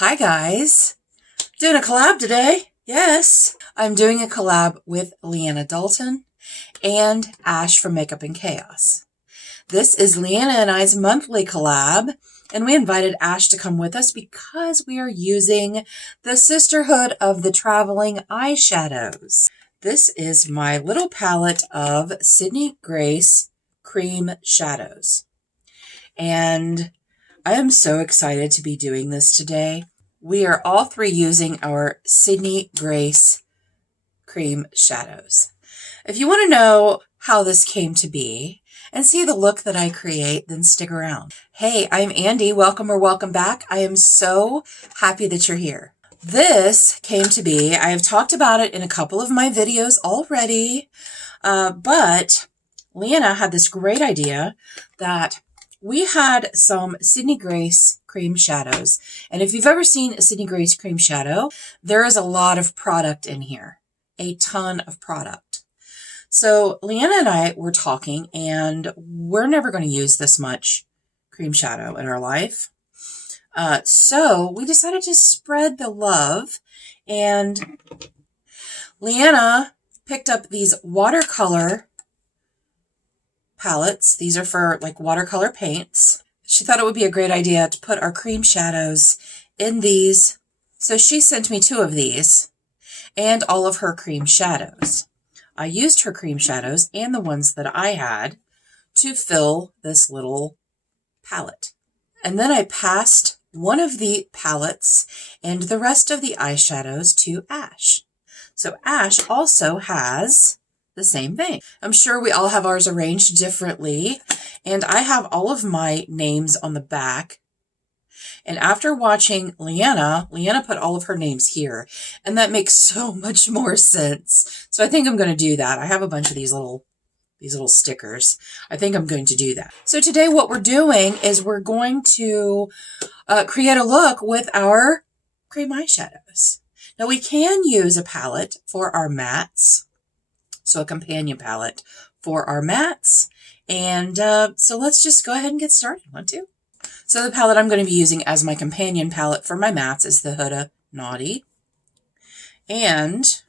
Hi guys, doing a collab today. Yes, I'm doing a collab with Leanna Dalton and Ash from Makeup and Chaos. This is Leanna and I's monthly collab, and we invited Ash to come with us because we are using the Sisterhood of the Traveling Eyeshadows. This is my little palette of Sydney Grace Cream Shadows, and I am so excited to be doing this today. We are all three using our Sydney Grace Cream Shadows. If you want to know how this came to be and see the look that I create, then stick around. Hey, I'm Andi. Welcome or welcome back. I am so happy that you're here. This came to be, I have talked about it in a couple of my videos already, but Leanna had this great idea that we had some Sydney Grace cream shadows. And if you've ever seen a Sydney Grace cream shadow, there is a lot of product in here, a ton of product. So Leanna and I were talking, and we're never going to use this much cream shadow in our life. So we decided to spread the love, and Leanna picked up these watercolor palettes. These are for like watercolor paints. She thought it would be a great idea to put our cream shadows in these. So she sent me 2 of these and all of her cream shadows. I used her cream shadows and the ones that I had to fill this little palette. And then I passed one of the palettes and the rest of the eyeshadows to Ash. So Ash also has the same thing. I'm sure we all have ours arranged differently, and I have all of my names on the back. And after watching Leanna put all of her names here, and that makes so much more sense. So I think I'm going to do that. I have a bunch of these little stickers. I think I'm going to do that. So today what we're doing is we're going to create a look with our cream eyeshadows. Now we can use a palette for our mattes. So a companion palette for our mattes. And so let's just go ahead and get started. Want to? So the palette I'm going to be using as my companion palette for my mattes is the Huda Naughty. And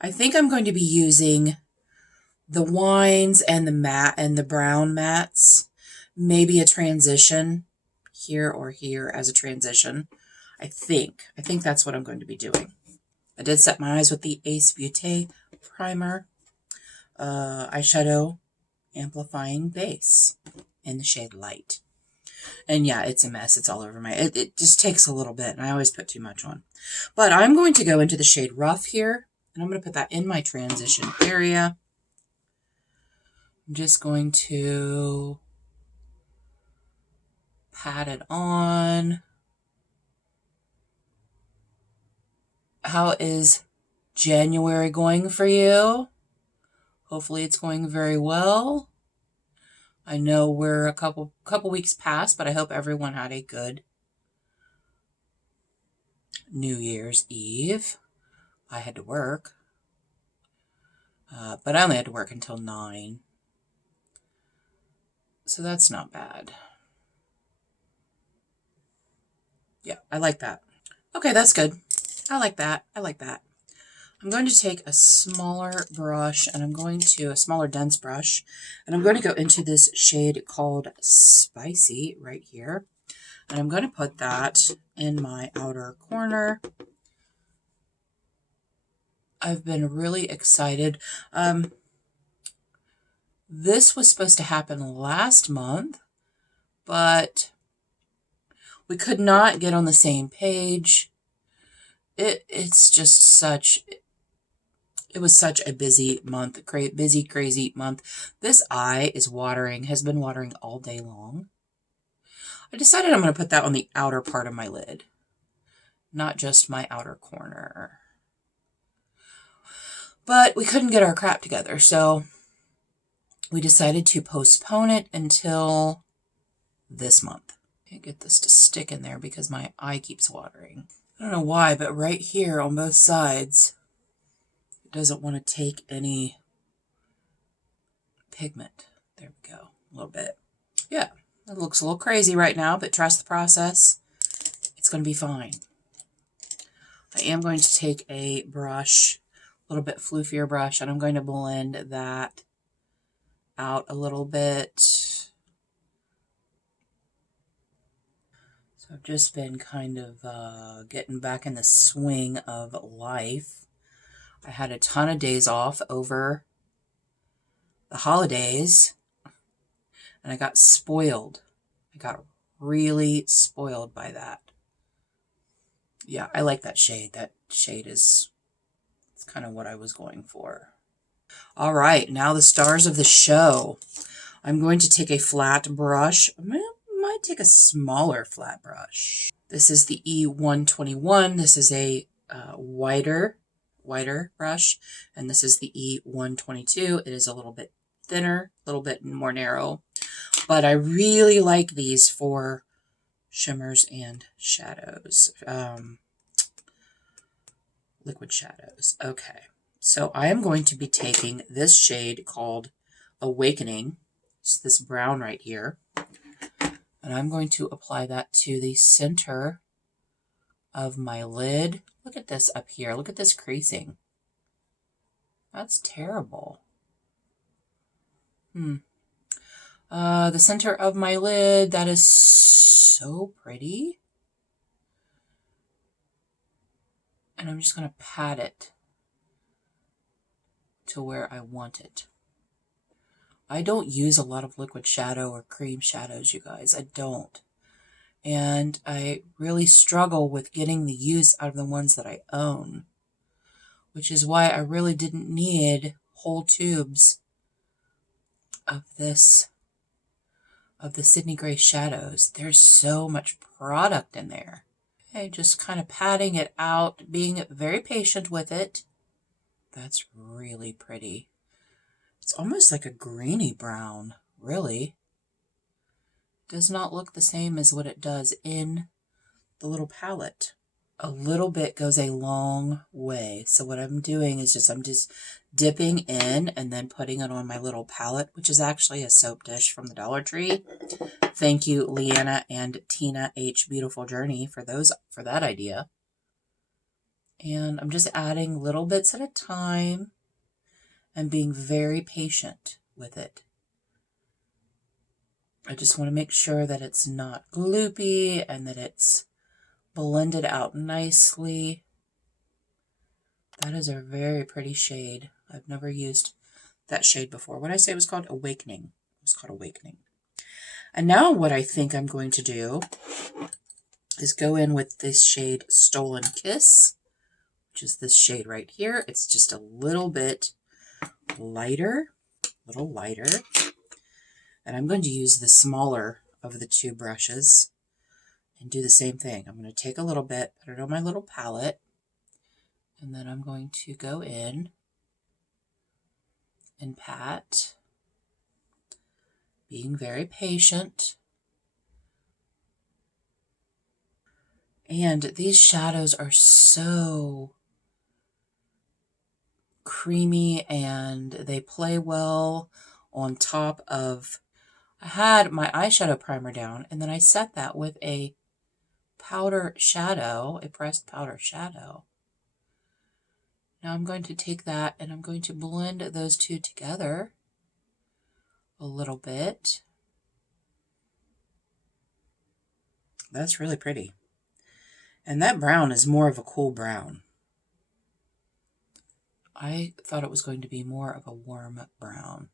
I think I'm going to be using the wines and the matte and the brown mattes. Maybe a transition here or here as a transition. I think that's what I'm going to be doing. I did set my eyes with the Ace Beauté primer, eyeshadow amplifying base in the shade Light. And yeah, it's a mess. It's all over my, it just takes a little bit, and I always put too much on. But I'm going to go into the shade Rough here, and I'm going to put that in my transition area. I'm just going to pat it on. How is January going for you? Hopefully it's going very well. I know we're a couple weeks past, but I hope everyone had a good New Year's Eve. I had to work, but I only had to work until 9. So that's not bad. Yeah, I like that. Okay, that's good. I like that. I like that. I'm going to take a smaller brush, and a smaller dense brush, and I'm going to go into this shade called Spicy right here. And I'm going to put that in my outer corner. I've been really excited. This was supposed to happen last month, but we could not get on the same page. It's just it was such a busy month, crazy month. This eye is watering, has been watering all day long. I decided I'm going to put that on the outer part of my lid, not just my outer corner. But we couldn't get our crap together, so we decided to postpone it until this month. Can't get this to stick in there because my eye keeps watering. I don't know why, but right here on both sides, doesn't want to take any pigment. There we go. A little bit. Yeah, it looks a little crazy right now, but trust the process. It's going to be fine. I am going to take a brush, a little bit floofier brush, and I'm going to blend that out a little bit. So I've just been kind of getting back in the swing of life. I had a ton of days off over the holidays, and I got spoiled. I got really spoiled by that. Yeah, I like that shade. That shade is kind of what I was going for. All right, now the stars of the show. I'm going to take a flat brush. I might take a smaller flat brush. This is the E121. This is a wider brush, and this is the E122. It is a little bit thinner, a little bit more narrow, but I really like these for shimmers and shadows, liquid shadows. Okay, so I am going to be taking this shade called Awakening. It's this brown right here, and I'm going to apply that to the center of my lid. Look at this up here. Look at this creasing. That's terrible. The center of my lid, that is so pretty. And I'm just going to pat it to where I want it. I don't use a lot of liquid shadow or cream shadows, you guys. I don't. And I really struggle with getting the use out of the ones that I own, which is why I really didn't need whole tubes of this, of the Sydney Gray shadows. There's so much product in there. Okay, just kind of patting it out, being very patient with it. That's really pretty. It's almost like a greeny brown, really. Does not look the same as what it does in the little palette. A little bit goes a long way. So what I'm doing is I'm just dipping in and then putting it on my little palette, which is actually a soap dish from the Dollar Tree. Thank you, Leanna and Tina H. Beautiful Journey, for that idea. And I'm just adding little bits at a time and being very patient with it. I just want to make sure that it's not gloopy and that it's blended out nicely. That is a very pretty shade. I've never used that shade before. What did I say it was called? Awakening. It was called Awakening. And now what I think I'm going to do is go in with this shade Stolen Kiss, which is this shade right here. It's just a little bit lighter, And I'm going to use the smaller of the two brushes and do the same thing. I'm going to take a little bit, put it on my little palette, and then I'm going to go in and pat, being very patient. And these shadows are so creamy and they play well on top of, I had my eyeshadow primer down and then I set that with a powder shadow, a pressed powder shadow. Now I'm going to take that and I'm going to blend those two together a little bit. That's really pretty. And that brown is more of a cool brown. I thought it was going to be more of a warm brown,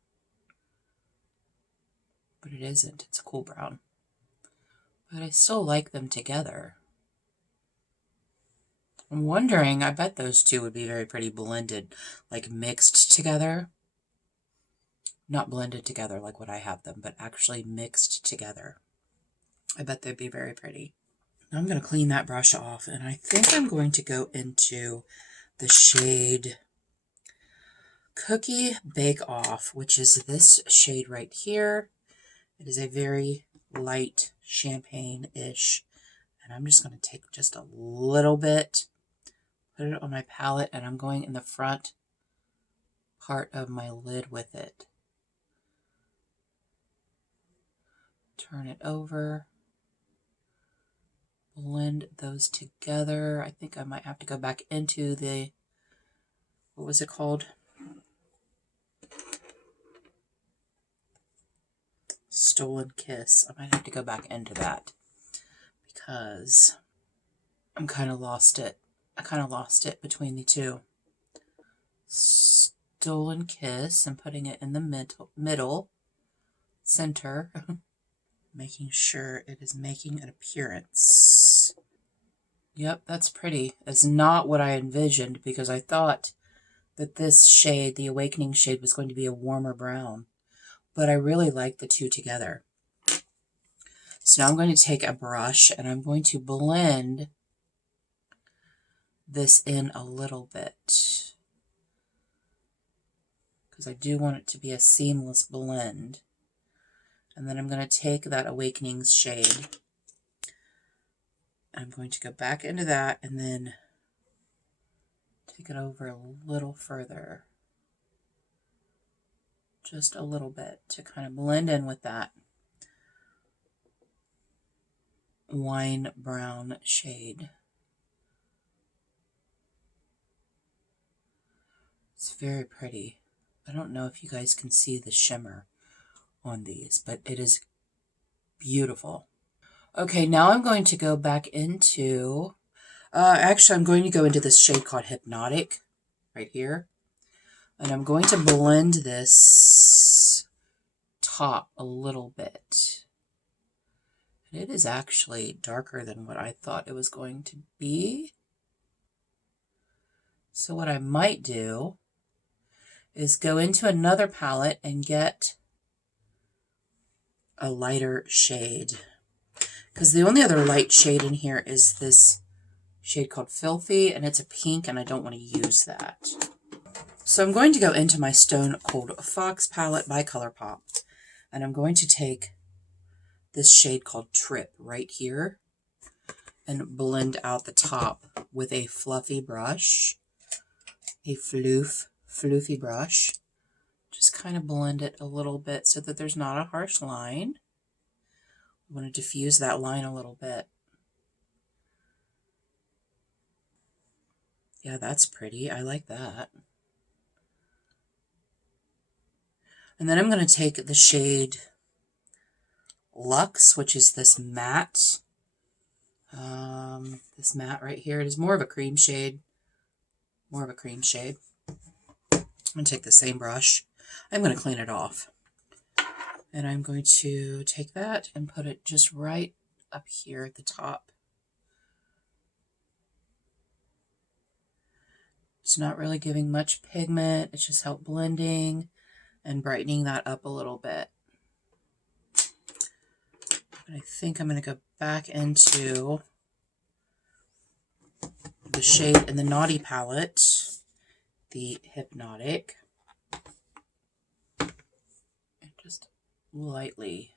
but it isn't. It's a cool brown. But I still like them together. I'm wondering, I bet those two would be very pretty blended, like mixed together. Not blended together like what I have them, but actually mixed together. I bet they'd be very pretty. Now I'm going to clean that brush off, and I think I'm going to go into the shade Cookie Bake Off, which is this shade right here. It is a very light champagne-ish, and I'm just going to take just a little bit, put it on my palette, and I'm going in the front part of my lid with it. Turn it over, blend those together. I think I might have to go back into the, what was it called? Stolen Kiss. I might have to go back into that because I'm kind of lost it. I kind of lost it between the two. Stolen Kiss, and putting it in the middle center, making sure it is making an appearance. Yep, that's pretty. It's not what I envisioned because I thought that this shade, the Awakening shade, was going to be a warmer brown, but I really like the two together. So now I'm going to take a brush and I'm going to blend this in a little bit because I do want it to be a seamless blend. And then I'm going to take that Awakening shade. I'm going to go back into that and then take it over a little further. Just a little bit to kind of blend in with that wine brown shade. It's very pretty. I don't know if you guys can see the shimmer on these, but it is beautiful. Okay, now I'm going to go back into, actually I'm going to go into this shade called Hypnotic right here. And I'm going to blend this top a little bit. And it is actually darker than what I thought it was going to be. So what I might do is go into another palette and get a lighter shade. Because the only other light shade in here is this shade called Filthy, and it's a pink, and I don't want to use that. So I'm going to go into my Stone Cold Fox palette by ColourPop, and I'm going to take this shade called Trip right here and blend out the top with a fluffy brush, a floofy brush. Just kind of blend it a little bit so that there's not a harsh line. I want to diffuse that line a little bit. Yeah, that's pretty. I like that. And then I'm going to take the shade Luxe, which is this matte. This matte right here. It is more of a cream shade. I'm going to take the same brush. I'm going to clean it off. And I'm going to take that and put it just right up here at the top. It's not really giving much pigment. It's just help blending and brightening that up a little bit. And I think I'm going to go back into the shade in the Naughty palette, the Hypnotic, and just lightly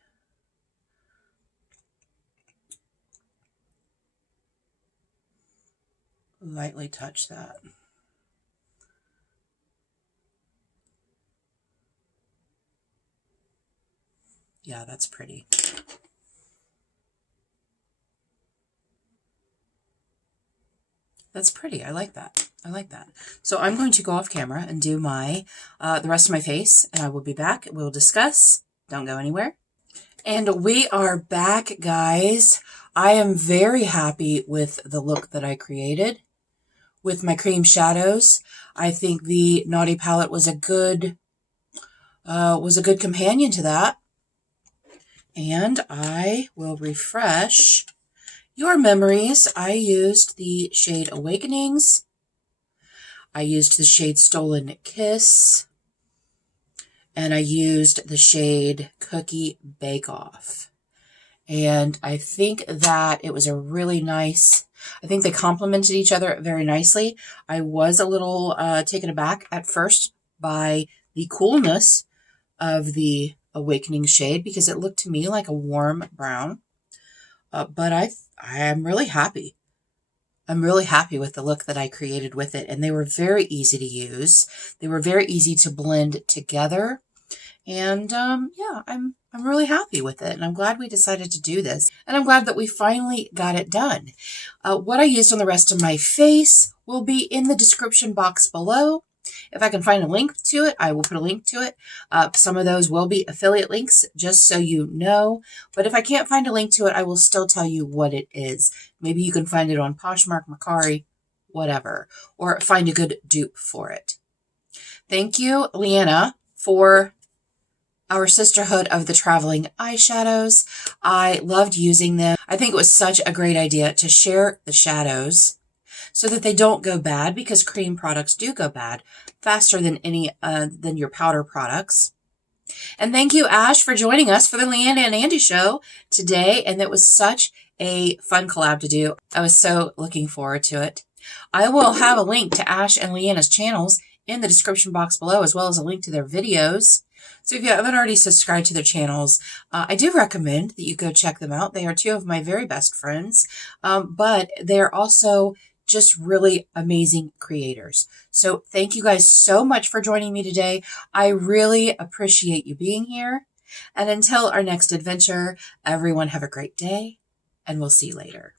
touch that. Yeah, that's pretty. That's pretty. I like that. I like that. So I'm going to go off camera and do my the rest of my face, and I will be back. We'll discuss. Don't go anywhere. And we are back, guys. I am very happy with the look that I created with my cream shadows. I think the Naughty palette was a good companion to that. And I will refresh your memories. I used the shade Awakenings. I used the shade Stolen Kiss. And I used the shade Cookie Bake Off. And I think that it was a really nice, I think they complemented each other very nicely. I was a little taken aback at first by the coolness of the Awakening shade because it looked to me like a warm brown. But I am really happy. I'm really happy with the look that I created with it. And they were very easy to use. They were very easy to blend together. And yeah, I'm I'm really happy with it, and I'm glad we decided to do this, and I'm glad that we finally got it done. What I used on the rest of my face will be in the description box below. If I can find a link to it, I will put a link to it. Some of those will be affiliate links, just so you know. But if I can't find a link to it, I will still tell you what it is. Maybe you can find it on Poshmark, Mercari, whatever, or find a good dupe for it. Thank you, Leanna, for our Sisterhood of the Traveling Eyeshadows. I loved using them. I think it was such a great idea to share the shadows so that they don't go bad, because cream products do go bad faster than than your powder products. And thank you, Ash, for joining us for the Leanna and Andi Show today. And it was such a fun collab to do. I was so looking forward to it. I will have a link to Ash and Leanna's channels in the description box below, as well as a link to their videos. So if you haven't already subscribed to their channels, I do recommend that you go check them out. They are two of my very best friends, but they're also just really amazing creators. So thank you guys so much for joining me today. I really appreciate you being here. And until our next adventure, everyone have a great day, and we'll see you later.